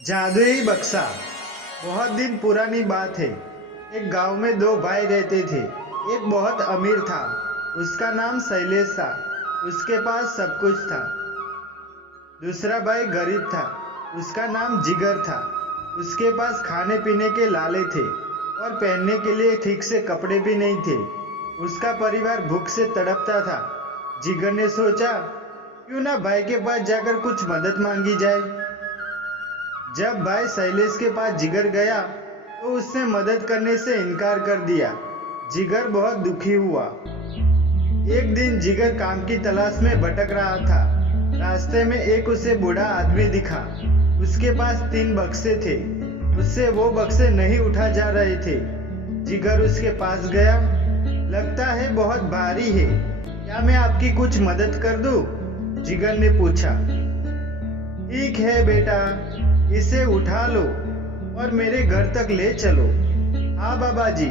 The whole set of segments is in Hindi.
जादुई बक्सा। बहुत दिन पुरानी बात है। एक गांव में दो भाई रहते थे। एक बहुत अमीर था, उसका नाम शैलेश था। उसके पास सब कुछ था। दूसरा भाई गरीब था, उसका नाम जिगर था। उसके पास खाने पीने के लाले थे और पहनने के लिए ठीक से कपड़े भी नहीं थे। उसका परिवार भूख से तड़पता था। जिगर ने सोचा, क्यों ना भाई के पास जाकर कुछ मदद मांगी जाए। जब भाई शैलेश के पास जिगर गया तो उसने मदद करने से इनकार कर दिया। जिगर बहुत दुखी हुआ। एक दिन जिगर काम की तलाश में भटक रहा था। रास्ते में एक उसे बूढ़ा आदमी दिखा। उसके पास 3 बक्से थे। उससे वो बक्से नहीं उठा जा रहे थे। जिगर उसके पास गया। लगता है बहुत भारी है, क्या मैं आपकी कुछ मदद कर दूं? जिगर ने पूछा। ठीक है बेटा, इसे उठा लो और मेरे घर तक ले चलो। हाँ बाबा जी।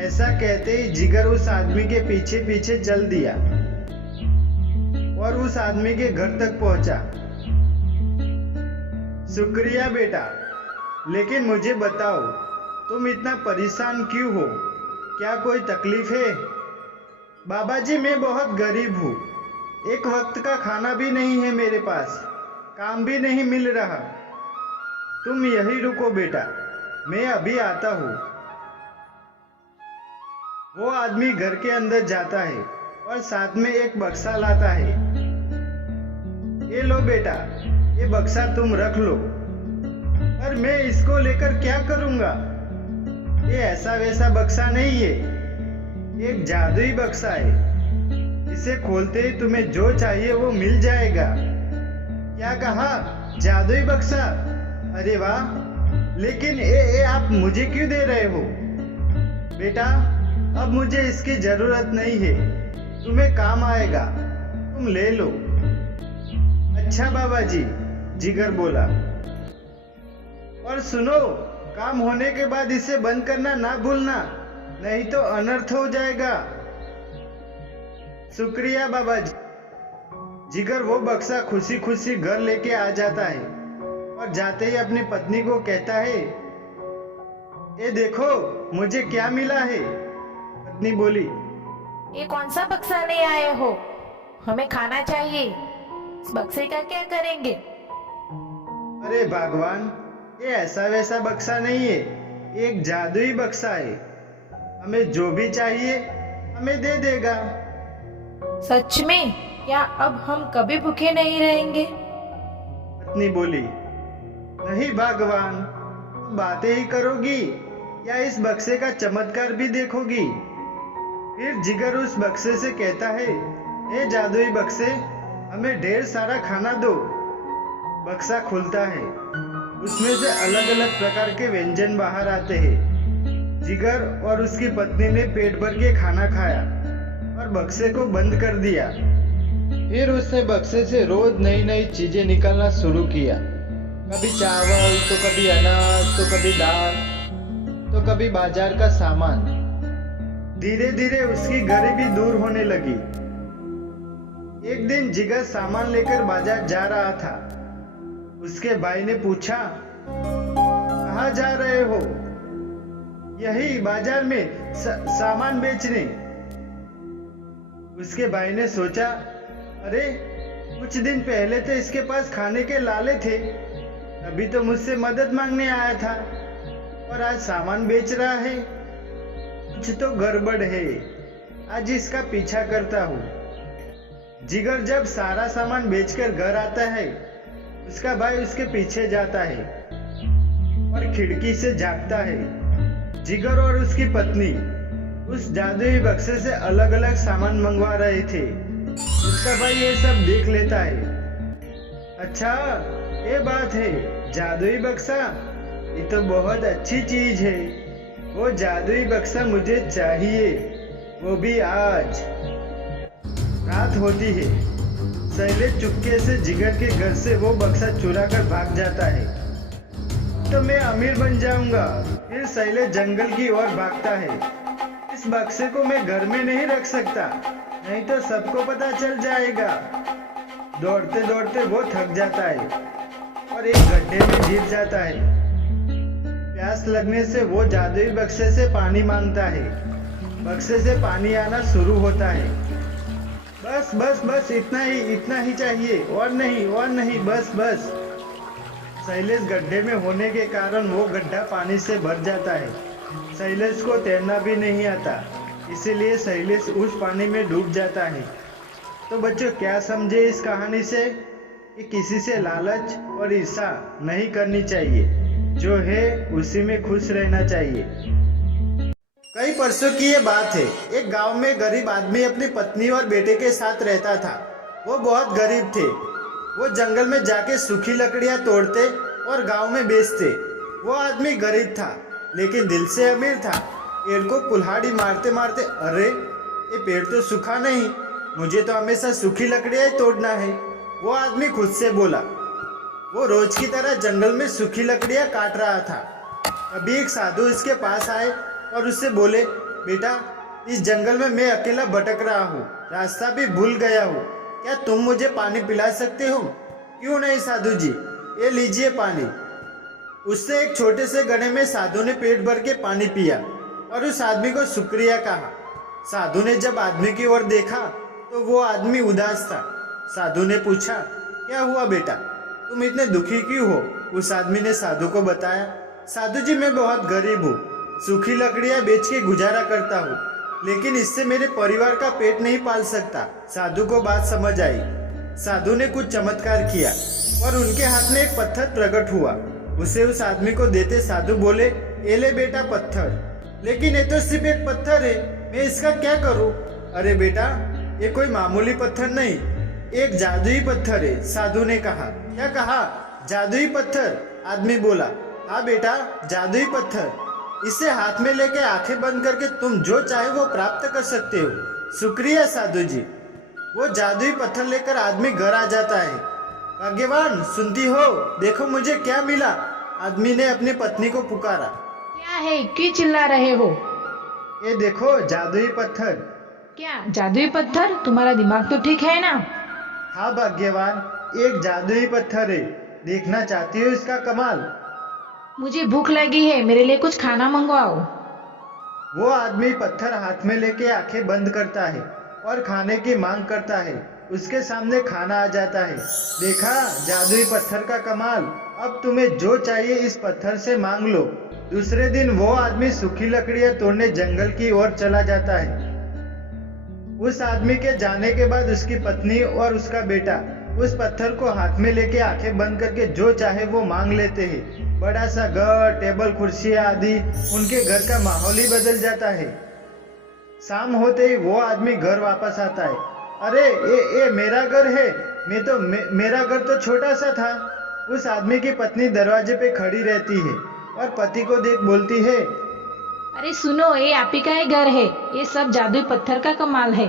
ऐसा कहते ही जिगर उस आदमी के पीछे पीछे चल दिया और उस आदमी के घर तक पहुंचा। शुक्रिया बेटा, लेकिन मुझे बताओ, तुम इतना परेशान क्यों हो? क्या कोई तकलीफ है? बाबा जी, मैं बहुत गरीब हूँ। एक वक्त का खाना भी नहीं है मेरे पास, काम भी नहीं मिल रहा। तुम यहीं रुको बेटा, मैं अभी आता हूँ। वो आदमी घर के अंदर जाता है और साथ में एक बक्सा लाता है। ये लो बेटा, ये बक्सा तुम रख लो। पर मैं इसको लेकर क्या करूँगा? ये ऐसा वैसा बक्सा नहीं है, एक जादुई बक्सा है। इसे खोलते ही तुम्हें जो चाहिए वो मिल जाएगा। क्या कहा? जादुई बक्सा? अरे वाह! लेकिन ये आप मुझे क्यों दे रहे हो? बेटा, अब मुझे इसकी जरूरत नहीं है, तुम्हें काम आएगा, तुम ले लो। अच्छा बाबा जी, जिगर बोला। और सुनो, काम होने के बाद इसे बंद करना ना भूलना, नहीं तो अनर्थ हो जाएगा। शुक्रिया बाबा जी। जिगर वो बक्सा खुशी खुशी घर लेके आ जाता है और जाते ही अपनी पत्नी को कहता है, ये देखो मुझे क्या मिला है। पत्नी बोली, ये कौन सा बक्सा ले आए हो? हमें खाना चाहिए। इस बक्से का क्या करेंगे? अरे भगवान, ये ऐसा वैसा बक्सा नहीं है, एक जादुई बक्सा है। हमें जो भी चाहिए हमें दे देगा। सच में? क्या अब हम कभी भूखे नहीं रहेंगे? पत्नी बोली, नहीं भगवान, बातें ही करोगी या इस बक्से का चमत्कार भी देखोगी? फिर जिगर उस बक्से से कहता है, ए जादुई बक्से, हमें ढेर सारा खाना दो। बक्सा खुलता है, उसमें से अलग अलग प्रकार के व्यंजन बाहर आते हैं। जिगर और उसकी पत्नी ने पेट भर के खाना खाया और बक्से को बंद कर दिया। फिर उसने बक्से से रोज नई नई चीजें निकालना शुरू किया। कभी चावल, तो कभी अनाज, तो कभी दाल, तो कभी बाजार का सामान। धीरे धीरे उसकी गरीबी दूर होने लगी। एक दिन जिगर सामान लेकर बाजार जा रहा था। उसके भाई ने पूछा, कहाँ जा रहे हो? यही बाजार में सामान बेचने। उसके भाई ने सोचा, अरे कुछ दिन पहले तो इसके पास खाने के लाले थे, अभी तो मुझसे मदद मांगने आया था और आज सामान बेच रहा है। कुछ तो गड़बड़ है, आज इसका पीछा करता हूँ। जिगर जब सारा सामान बेचकर घर आता है, उसका भाई उसके पीछे जाता है और खिड़की से झांकता है। जिगर और उसकी पत्नी उस जादुई बक्से से अलग अलग सामान मंगवा रहे थे। उसका भाई ये सब देख लेता है। अच्छा, ये बात है, जादुई बक्सा, ये तो बहुत अच्छी चीज है। वो जादुई बक्सा मुझे चाहिए, वो भी आज। रात होती है। शैलेश चुपके से जिगर के घर से वो बक्सा चुरा कर भाग जाता है। तो मैं अमीर बन जाऊंगा। फिर शैलेश जंगल की ओर भागता है। इस बक्से को मैं घर में नहीं रख सकता, नहीं तो सबको पता चल जाएगा। दौड़ते दौड़ते वो थक जाता है और एक गड्ढे में गिर जाता है। प्यास लगने से वो जादुई बक्से से पानी मांगता है। बक्से से पानी आना शुरू होता है। बस बस बस, इतना ही चाहिए, और नहीं, बस बस। शैलेश गड्ढे में होने के कारण वो गड्ढा पानी से भर जाता है। शैलेश को तैरना भी नहीं आता, इसीलिए शैलेश उस पानी में डूब जाता है। तो बच्चों, क्या समझे इस कहानी से कि किसी से लालच और ईर्ष्या नहीं करनी चाहिए, जो है उसी में खुश रहना चाहिए। कई वर्षों की ये बात है। एक गांव में गरीब आदमी अपनी पत्नी और बेटे के साथ रहता था। वो बहुत गरीब थे। वो जंगल में जाके सूखी लकड़ियां तोड़ते और गांव में बेचते। वो आदमी गरीब था लेकिन दिल से अमीर था। पेड़ को कुल्हाड़ी मारते मारते, अरे ये पेड़ तो सूखा नहीं, मुझे तो हमेशा सूखी लकड़ियां ही तोड़ना है, वो आदमी खुद से बोला। वो रोज की तरह जंगल में सूखी लकड़ियां काट रहा था। अभी एक साधु इसके पास आए और उससे बोले, बेटा, इस जंगल में मैं अकेला भटक रहा हूँ, रास्ता भी भूल गया हूँ, क्या तुम मुझे पानी पिला सकते हो? क्यों नहीं साधु जी, ये लीजिए पानी। उससे एक छोटे से घड़े में साधु ने पेट भर के पानी पिया और उस आदमी को शुक्रिया कहा। साधु ने जब आदमी की ओर देखा तो वो आदमी उदास था। साधु ने पूछा, क्या हुआ बेटा, तुम इतने दुखी क्यों हो? उस आदमी ने साधु को बताया, साधु जी, मैं बहुत गरीब हूँ, सूखी लकड़ियाँ बेच के गुजारा करता हूँ, लेकिन इससे मेरे परिवार का पेट नहीं पाल सकता। साधु को बात समझ आई। साधु ने कुछ चमत्कार किया और उनके हाथ में एक पत्थर प्रकट हुआ। उसे उस आदमी को देते साधु बोले, ये ले बेटा पत्थर। लेकिन ये तो सिर्फ एक पत्थर है, मैं इसका क्या करूं? अरे बेटा, ये कोई मामूली पत्थर नहीं, एक जादुई पत्थर है, साधु ने कहा। क्या कहा? जादुई पत्थर? आदमी बोला, हाँ बेटा, जादुई पत्थर। इसे हाथ में लेके आंखें बंद करके तुम जो चाहे वो प्राप्त कर सकते हो। शुक्रिया साधु जी। वो जादुई पत्थर लेकर आदमी घर आ जाता है। भाग्यवान, सुनती हो, देखो मुझे क्या मिला। आदमी ने अपनी पत्नी को पुकारा। क्या है, क्यों चिल्ला रहे हो? ये देखो, जादुई पत्थर। क्या जादुई पत्थर? तुम्हारा दिमाग तो ठीक है ना? हाँ भाग्यवान, एक जादुई पत्थर है, देखना चाहती हो इसका कमाल? मुझे भूख लगी है, मेरे लिए कुछ खाना मंगवाओ। वो आदमी पत्थर हाथ में लेके आंखें बंद करता है और खाने की मांग करता है। उसके सामने खाना आ जाता है। देखा, जादुई पत्थर का कमाल। अब तुम्हें जो चाहिए इस पत्थर से मांग लो। दूसरे दिन वो आदमी सूखी लकड़ियां तोड़ने जंगल की ओर चला जाता है। उस आदमी के जाने के बाद उसकी पत्नी और उसका बेटा उस पत्थर को हाथ में लेके आंखें बंद करके जो चाहे वो मांग लेते हैं। बड़ा सा घर, टेबल, कुर्सियां आदि, उनके घर का माहौल ही बदल जाता है। शाम होते ही वो आदमी घर वापस आता है। अरे ये मेरा घर है, मेरा घर तो छोटा सा था। उस आदमी की पत्नी दरवाजे पे खड़ी रहती है और पति को देख बोलती है, अरे सुनो, ये आप ही का ही घर है, ये सब जादुई पत्थर का कमाल है।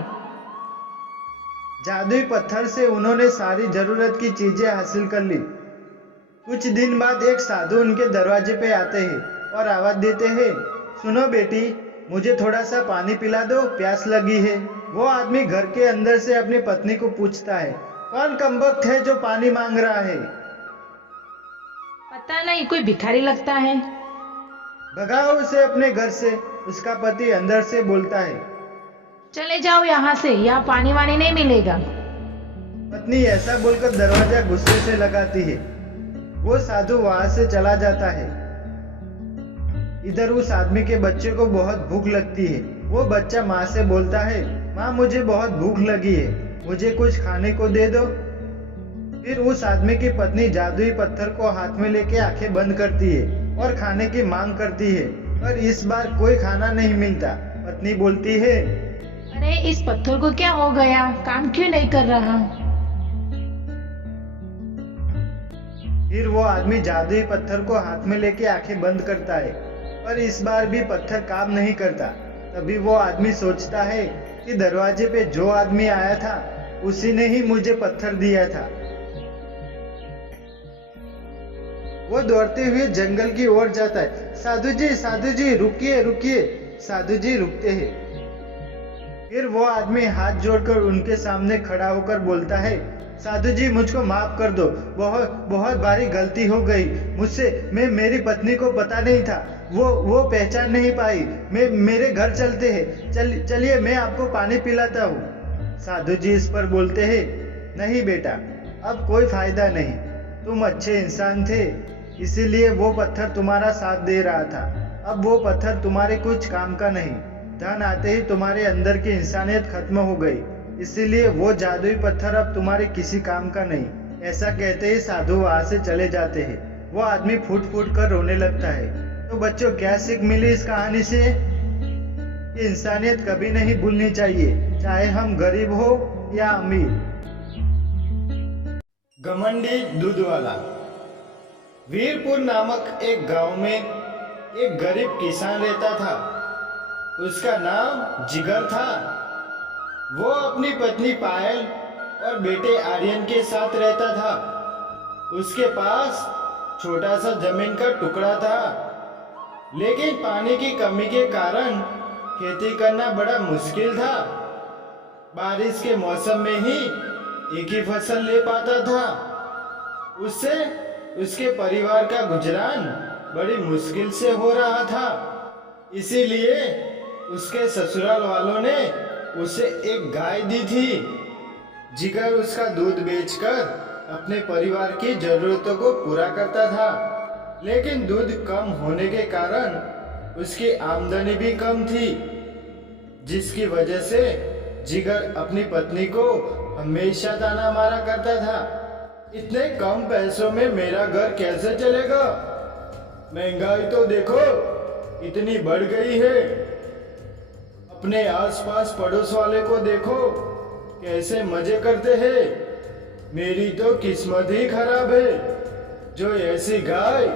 जादुई पत्थर से उन्होंने सारी जरूरत की चीजें हासिल कर ली। कुछ दिन बाद एक साधु उनके दरवाजे पे आते हैं और आवाज देते हैं, सुनो बेटी, मुझे थोड़ा सा पानी पिला दो, प्यास लगी है। वो आदमी घर के अंदर से अपनी पत्नी को पूछता है, कौन कमबख्त है जो पानी मांग रहा है? पता नहीं, कोई भिखारी लगता है। भगाओ उसे अपने घर से, उसका पति अंदर से बोलता है। चले जाओ यहाँ से, यहाँ पानी वानी नहीं मिलेगा। पत्नी ऐसा बोलकर दरवाजा गुस्से से लगाती है। वो साधु वहां से चला जाता है। इधर उस आदमी के बच्चे को बहुत भूख लगती है। वो बच्चा माँ से बोलता है, माँ मुझे बहुत भूख लगी है, मुझे कुछ खाने को दे दो। फिर उस आदमी की पत्नी जादुई पत्थर को हाथ में लेके आंखें बंद करती है और खाने की मांग करती है, पर इस बार कोई खाना नहीं मिलता। पत्नी बोलती है, अरे इस पत्थर को क्या हो गया, काम क्यों नहीं कर रहा? फिर वो आदमी जादुई पत्थर को हाथ में लेके आंखें बंद करता है, पर इस बार भी पत्थर काम नहीं करता। तभी वो आदमी सोचता है कि दरवाजे पे जो आदमी आया था उसी ने ही मुझे पत्थर दिया था। वो दौड़ते हुए जंगल की ओर जाता है। साधु जी रुकिए रुकिए। साधु जी रुकते हैं। फिर वो आदमी हाथ जोड़कर उनके सामने खड़ा होकर बोलता है, साधु जी मुझको माफ कर दो, बहुत बहुत भारी गलती हो गई मुझसे। मैं मेरी पत्नी को पता नहीं था, वो पहचान नहीं पाई। मैं मेरे घर चलते हैं, चलिए मैं आपको पानी पिलाता हूँ। साधु जी इस पर बोलते हैं, नहीं बेटा, अब कोई फायदा नहीं। तुम अच्छे इंसान थे, इसीलिए वो पत्थर तुम्हारा साथ दे रहा था। अब वो पत्थर तुम्हारे कुछ काम का नहीं। धन आते ही तुम्हारे अंदर की इंसानियत खत्म हो गई, इसीलिए वो जादुई पत्थर अब तुम्हारे किसी काम का नहीं। ऐसा कहते ही साधु वहां से चले जाते हैं। वो आदमी फूट फूट कर रोने लगता है। तो बच्चों, क्या सीख मिली इस कहानी से? कि इंसानियत कभी नहीं भूलनी चाहिए, चाहे हम गरीब हो या अमीर। घमंडी दूध वाला। वीरपुर नामक एक गांव में एक गरीब किसान रहता था। उसका नाम जिगर था। वो अपनी पत्नी पायल और बेटे आर्यन के साथ रहता था। उसके पास छोटा सा जमीन का टुकड़ा था, लेकिन पानी की कमी के कारण खेती करना बड़ा मुश्किल था। बारिश के मौसम में ही एक ही फसल ले पाता था। उससे उसके परिवार का गुजरान बड़ी मुश्किल से हो रहा था। इसीलिए उसके ससुराल वालों ने उसे एक गाय दी थी। जिगर उसका दूध बेचकर अपने परिवार की जरूरतों को पूरा करता था, लेकिन दूध कम होने के कारण उसकी आमदनी भी कम थी, जिसकी वजह से जिगर अपनी पत्नी को हमेशा ताना मारा करता था, इतने कम पैसों में मेरा घर कैसे चलेगा? महंगाई तो देखो इतनी बढ़ गई है। अपने आसपास पड़ोस वाले को देखो कैसे मजे करते हैं। मेरी तो किस्मत ही खराब है जो ऐसी गाय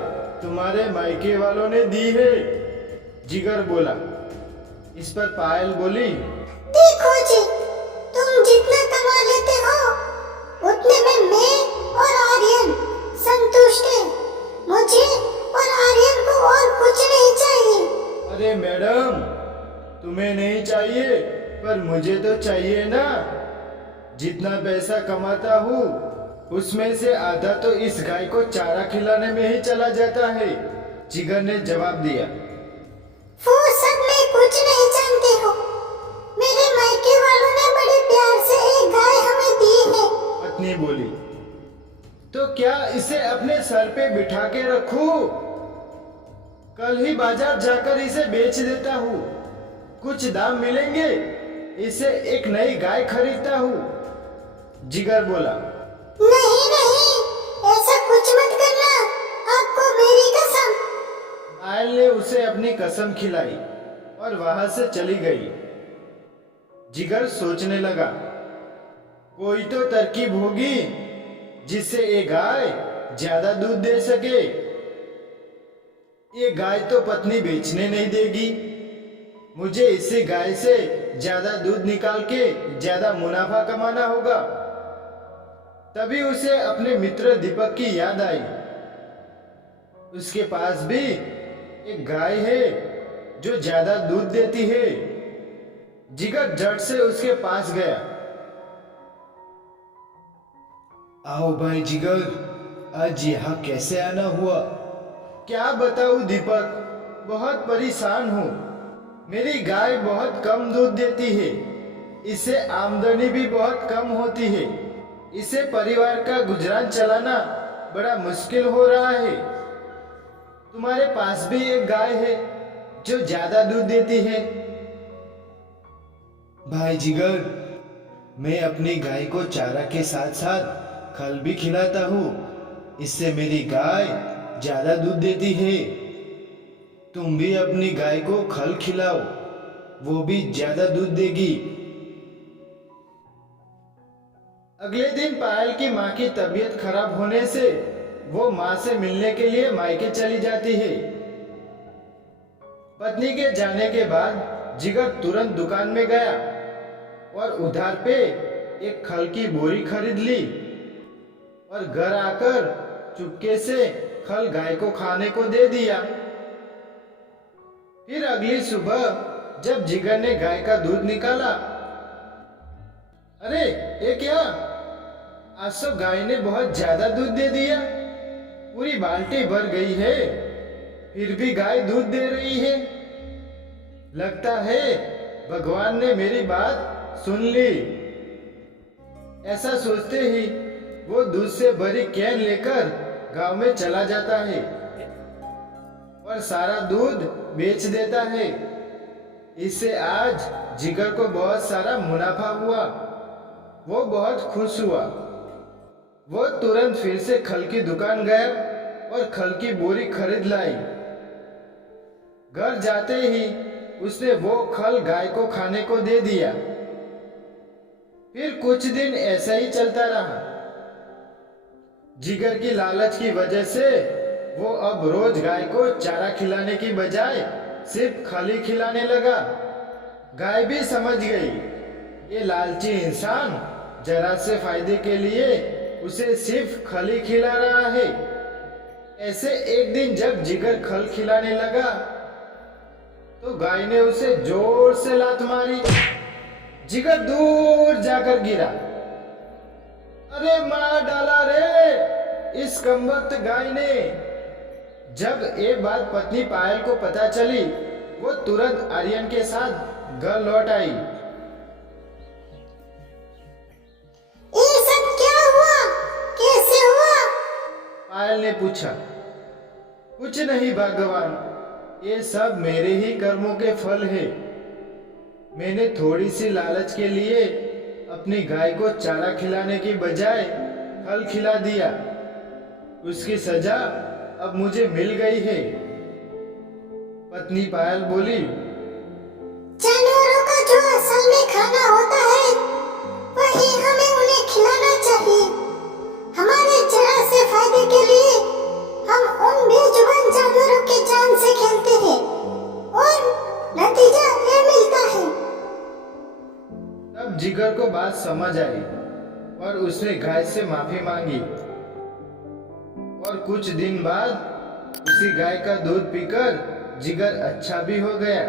तुम्हारे मायके वालों ने दी है। जिगर बोला। इस पर पायल बोली, देखो जी, तुम जितना कमा लेते हो उतने में मैं और आर्यन संतुष्ट हैं। मुझे और आर्यन को और कुछ नहीं चाहिए। अरे मैडम, तुम्हें नहीं चाहिए पर मुझे तो चाहिए ना। जितना पैसा कमाता हूँ उसमें से आधा तो इस गाय को चारा खिलाने में ही चला जाता है। जिगर ने जवाब दिया, वो सब मैं कुछ नहीं जानती हूँ। मेरे मायके वालों ने बड़े प्यार से एक गाय हमें दी है। पत्नी बोली, तो क्या इसे अपने सर पे बिठा के रखूं? कल ही बाजार जाकर इसे बेच देता हूँ, कुछ दाम मिलेंगे, इसे एक नई गाय खरीदता हूँ। जिगर बोला, नहीं नहीं, ऐसा कुछ मत करना, आपको मेरी कसम। पायल ने उसे अपनी कसम खिलाई और वहां से चली गई। जिगर सोचने लगा, कोई तो तरकीब होगी जिससे ये गाय ज्यादा दूध दे सके। ये गाय तो पत्नी बेचने नहीं देगी। मुझे इसी गाय से ज्यादा दूध निकाल के ज्यादा मुनाफा कमाना होगा। तभी उसे अपने मित्र दीपक की याद आई। उसके पास भी एक गाय है जो ज्यादा दूध देती है। जिगर झट से उसके पास गया। आओ भाई जिगर, आज यहाँ कैसे आना हुआ? क्या बताऊं दीपक, बहुत परेशान हूँ। मेरी गाय बहुत कम दूध देती है, इससे आमदनी भी बहुत कम होती है। इससे परिवार का गुजरान चलाना बड़ा मुश्किल हो रहा है। तुम्हारे पास भी एक गाय है जो ज्यादा दूध देती है। भाई जिगर, मैं अपनी गाय को चारा के साथ साथ खल भी खिलाता हूँ, इससे मेरी गाय ज्यादा दूध देती है। तुम भी अपनी गाय को खल खिलाओ, वो भी ज्यादा दूध देगी। अगले दिन पायल की माँ की तबीयत खराब होने से वो माँ से मिलने के लिए मायके चली जाती है। पत्नी के जाने के बाद जिगर तुरंत दुकान में गया और उधार पे एक खल की बोरी खरीद ली और घर आकर चुपके से खल गाय को खाने को दे दिया। फिर अगली सुबह जब जिगर ने गाय का दूध निकाला, अरे ये क्या? आज तो गाय ने बहुत ज्यादा दूध दे दिया, पूरी बाल्टी भर गई है, फिर भी गाय दूध दे रही है। लगता है भगवान ने मेरी बात सुन ली। ऐसा सोचते ही वो दूध से भरी कैन लेकर गांव में चला जाता है और सारा दूध बेच देता है। इससे आज जिगर को बहुत सारा मुनाफा हुआ। वो बहुत खुश हुआ। वो तुरंत फिर से खल की दुकान गया और खल की बोरी खरीद लाई। घर जाते ही उसने वो खल गाय को खाने को दे दिया। फिर कुछ दिन ऐसा ही चलता रहा। जिगर की लालच की वजह से वो अब रोज गाय को चारा खिलाने की बजाय सिर्फ खल ही खिलाने लगा। गाय भी समझ गई, ये लालची इंसान जरा से फायदे के लिए उसे सिर्फ खल ही खिला रहा है। ऐसे एक दिन जब जिगर खल खिलाने लगा तो गाय ने उसे जोर से लात मारी। जिगर दूर जाकर गिरा। अरे मार डाला रे इस कमबख्त गाय ने। जब ये बात पत्नी पायल को पता चली, वो तुरंत आर्यन के साथ घर लौट आई। ये सब क्या हुआ? कैसे हुआ? पायल ने पूछा। कुछ नहीं भगवान, ये सब मेरे ही कर्मों के फल है। मैंने थोड़ी सी लालच के लिए अपनी गाय को चारा खिलाने की बजाय फल खिला दिया। उसकी सजा अब मुझे मिल गई है। पत्नी पायल बोली। जानवरों का जो असल में खाना होता है वही हमें उन्हें खिलाना चाहिए। हमारे जरा से फायदे के लिए हम उन बेजुबान जानवरों की जान से खेलते हैं और नतीजा ये मिलता है। तब जिगर को बात समझ आई और उसने गाय से माफी मांगी। और कुछ दिन बाद उसी गाय का दूध पीकर जिगर अच्छा भी हो गया।